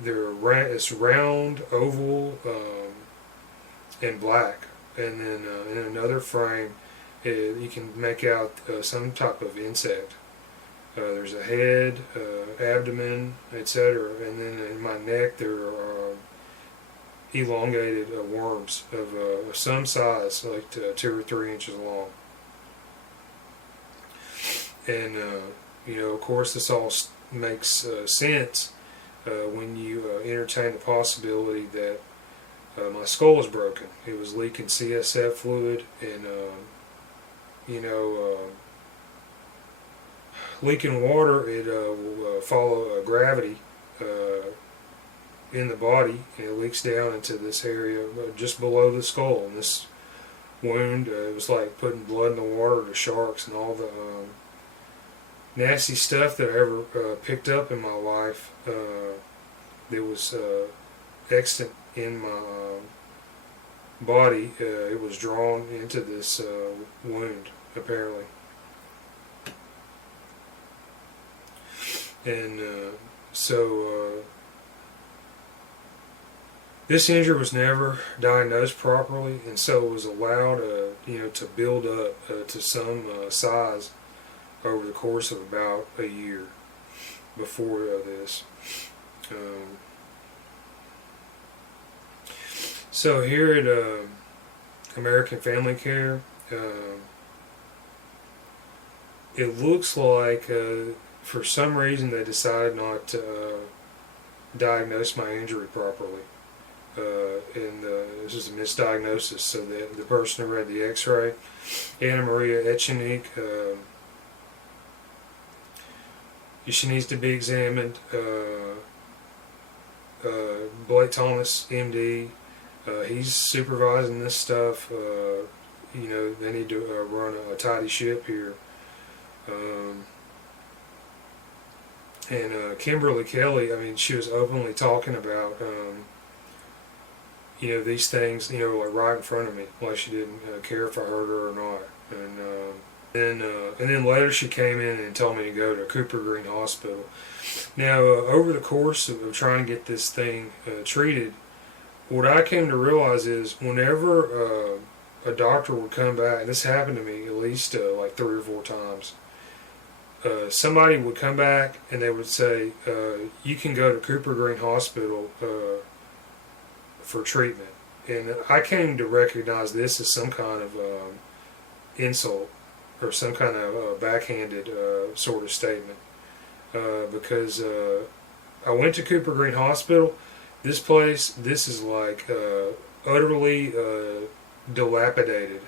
It's round, oval, and black. And then in another frame, you can make out some type of insect. There's a head, abdomen, etc. And then in my neck there are elongated worms of some size, like 2 or 3 inches long. And of course, this all makes sense when you entertain the possibility that my skull was broken. It was leaking CSF fluid, and leaking water, it will follow gravity in the body, and it leaks down into this area just below the skull. And this wound, it was like putting blood in the water to sharks, and all the nasty stuff that I ever picked up in my life that was extant in my body, it was drawn into this wound, apparently. And so this injury was never diagnosed properly, and so it was allowed to build up to some size over the course of about a year before this. So here at American Family Care, it looks like for some reason they decided not to diagnose my injury properly. And this is a misdiagnosis, so the person who read the x-ray, Ana Maria Echenique, she needs to be examined. Blake Thomas M.D, he's supervising this stuff. They need to run a tidy ship here. And Kimberly Kelly, she was openly talking about, these things, like right in front of me, like she didn't care if I heard her or not. And then later she came in and told me to go to Cooper Green Hospital. Now, over the course of trying to get this thing treated, what I came to realize is whenever a doctor would come back, and this happened to me at least like 3 or 4 times, somebody would come back and they would say, you can go to Cooper Green Hospital for treatment. And I came to recognize this as some kind of insult, or some kind of backhanded sort of statement, because I went to Cooper Green Hospital. This place, this is like utterly dilapidated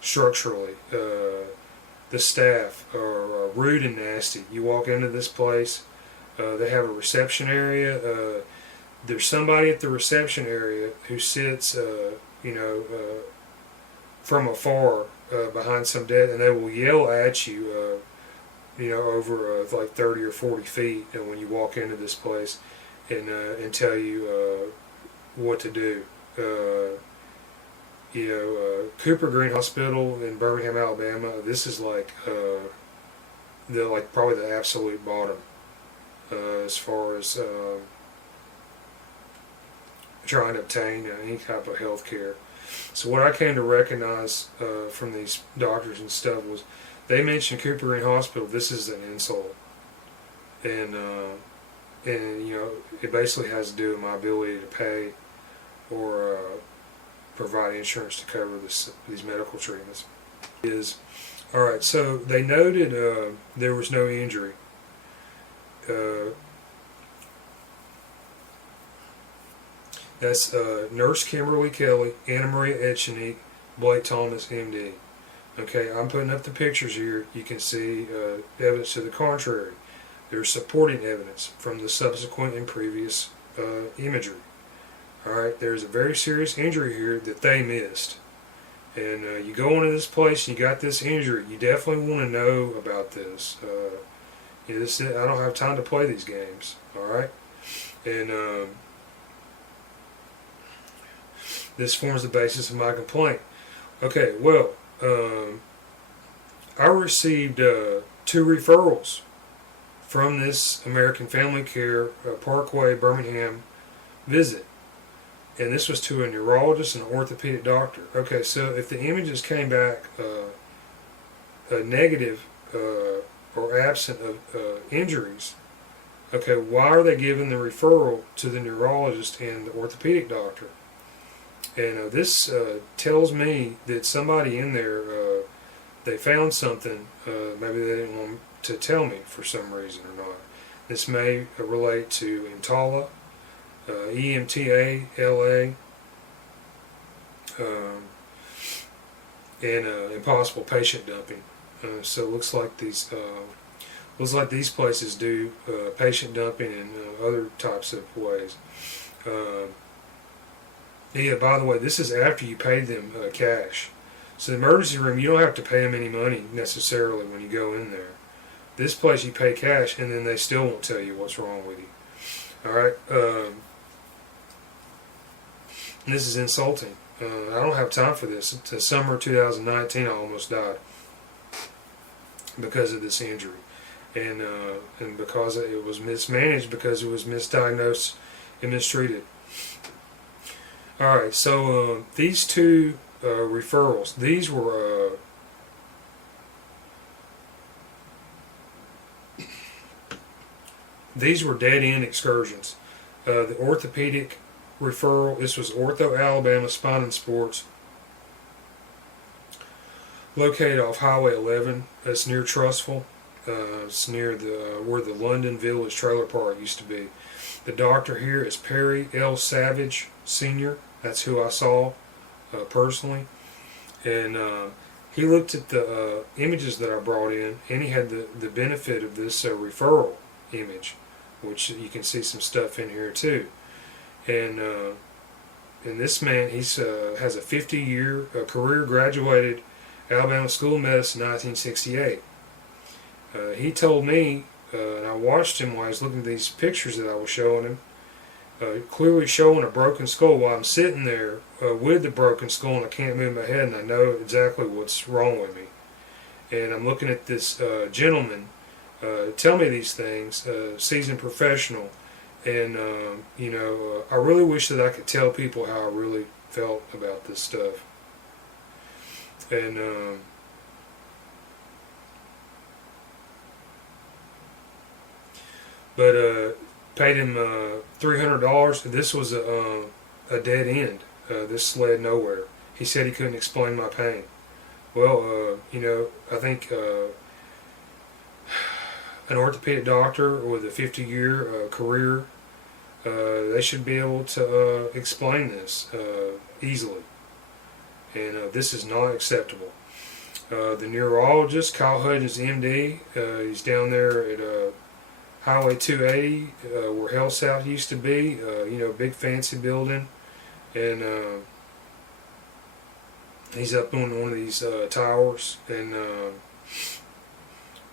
structurally. The staff are rude and nasty. You walk into this place, they have a reception area. There's somebody at the reception area who sits, from afar behind some desk, and they will yell at you, over like 30 or 40 feet, and when you walk into this place, and tell you what to do. Cooper Green Hospital in Birmingham, Alabama. This is like probably the absolute bottom as far as trying to obtain any type of health care. So what I came to recognize from these doctors and stuff was they mentioned Cooper Green Hospital. This is an insult, and it basically has to do with my ability to pay or provide insurance to cover these medical treatments. Alright, so they noted there was no injury. That's Nurse Kimberly Kelly, Ana Maria Echenique, Blake Thomas M.D. Okay, I'm putting up the pictures here. You can see evidence to the contrary. There's supporting evidence from the subsequent and previous imagery. Alright, there's a very serious injury here that they missed. And you go into this place and you got this injury, you definitely want to know about this. I don't have time to play these games. Alright? And this forms the basis of my complaint. Okay, well, I received 2 referrals from this American Family Care Parkway, Birmingham visit. And this was to a neurologist and an orthopedic doctor. Okay, so if the images came back negative or absent of injuries, okay, why are they giving the referral to the neurologist and the orthopedic doctor? And this tells me that somebody in there, they found something, maybe they didn't want to tell me for some reason or not. This may relate to EMTALA, EMTALA, and impossible patient dumping. So it looks like these places do patient dumping in other types of ways. Yeah, by the way, this is after you paid them cash. So the emergency room, you don't have to pay them any money necessarily when you go in there. This place you pay cash, and then they still won't tell you what's wrong with you. All right. This is insulting. I don't have time for this. It's the summer of 2019. I almost died because of this injury, and because it was mismanaged, because it was misdiagnosed and mistreated. All right. So these two referrals. These were dead-end excursions. The orthopedic referral, this was OrthoAlabama Spine Sports, located off Highway 11. It's near Trussville. It's near where the London Village Trailer Park used to be. The doctor here is Perry L. Savage, Sr. That's who I saw personally. And he looked at the images that I brought in, and he had the benefit of this referral image, which you can see some stuff in here too. And this man, he's has a 50-year career, graduated Alabama School of Medicine 1968. He told me, and I watched him while I was looking at these pictures that I was showing him, clearly showing a broken skull while I'm sitting there with the broken skull, and I can't move my head, and I know exactly what's wrong with me. And I'm looking at this gentleman tell me these things, seasoned professional, and I really wish that I could tell people how I really felt about this stuff. And but paid him $300. This was a dead end. This led nowhere. He said he couldn't explain my pain. Well, I think an orthopedic doctor with a 50-year career, they should be able to explain this easily. And this is not acceptable. The neurologist, Hudgens M.D., he's down there at Highway 280, where Health South used to be, big fancy building. And he's up on one of these towers, and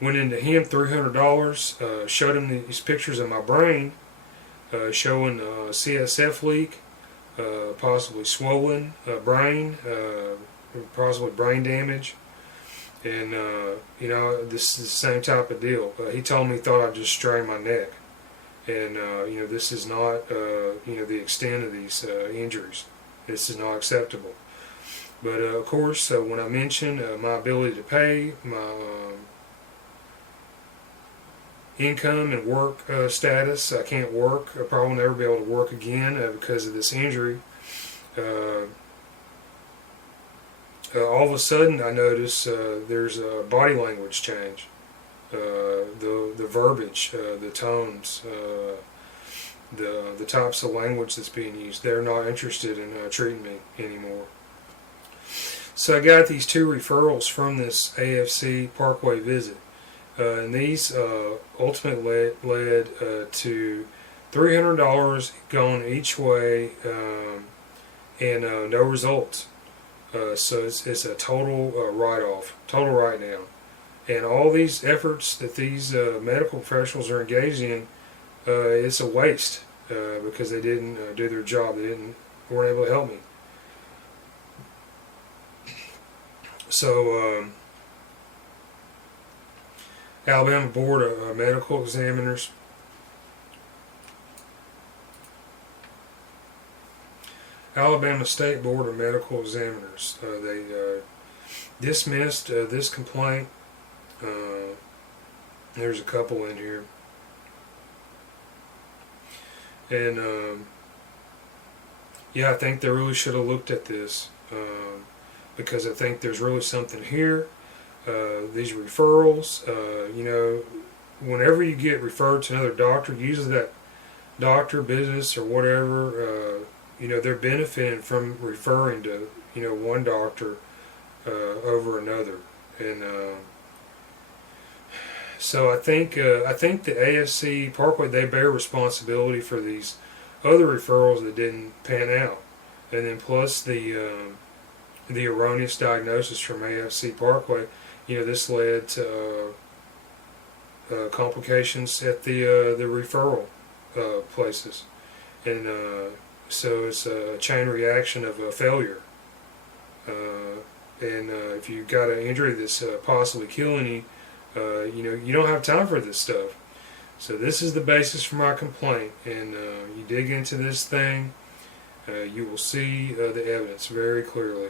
went into him, $300, showed him these pictures of my brain, showing CSF leak, possibly swollen brain, possibly brain damage. And this is the same type of deal. He told me he thought I'd just strain my neck, and this is not the extent of these injuries. This is not acceptable. But of course, when I mentioned my ability to pay, my income and work status, I can't work. I'll probably never be able to work again because of this injury. All of a sudden, I notice there's a body language change. The verbiage, the tones, the types of language that's being used. They're not interested in treating me anymore. So I got these two referrals from this AFC Parkway visit. And these ultimately led to $300 gone each way, and no results. So it's a total write-off, total write-down. And all these efforts that these medical professionals are engaged in, it's a waste because they didn't do their job. They weren't able to help me. So Alabama Board of Medical Examiners. Alabama State Board of Medical Examiners. They dismissed this complaint. There's a couple in here. And yeah, I think they really should have looked at this, because I think there's really something here. These referrals, you know, whenever you get referred to another doctor, usually that doctor, business, or whatever, you know, they're benefiting from referring to, you know, one doctor over another. And so I think the ASC Parkway, they bear responsibility for these other referrals that didn't pan out, and then plus the erroneous diagnosis from AFC Parkway. You know, this led to complications at the referral places, and so it's a chain reaction of failure. And if you've got an injury that's possibly killing you, you know, you don't have time for this stuff. So this is the basis for my complaint, and you dig into this thing, you will see the evidence very clearly.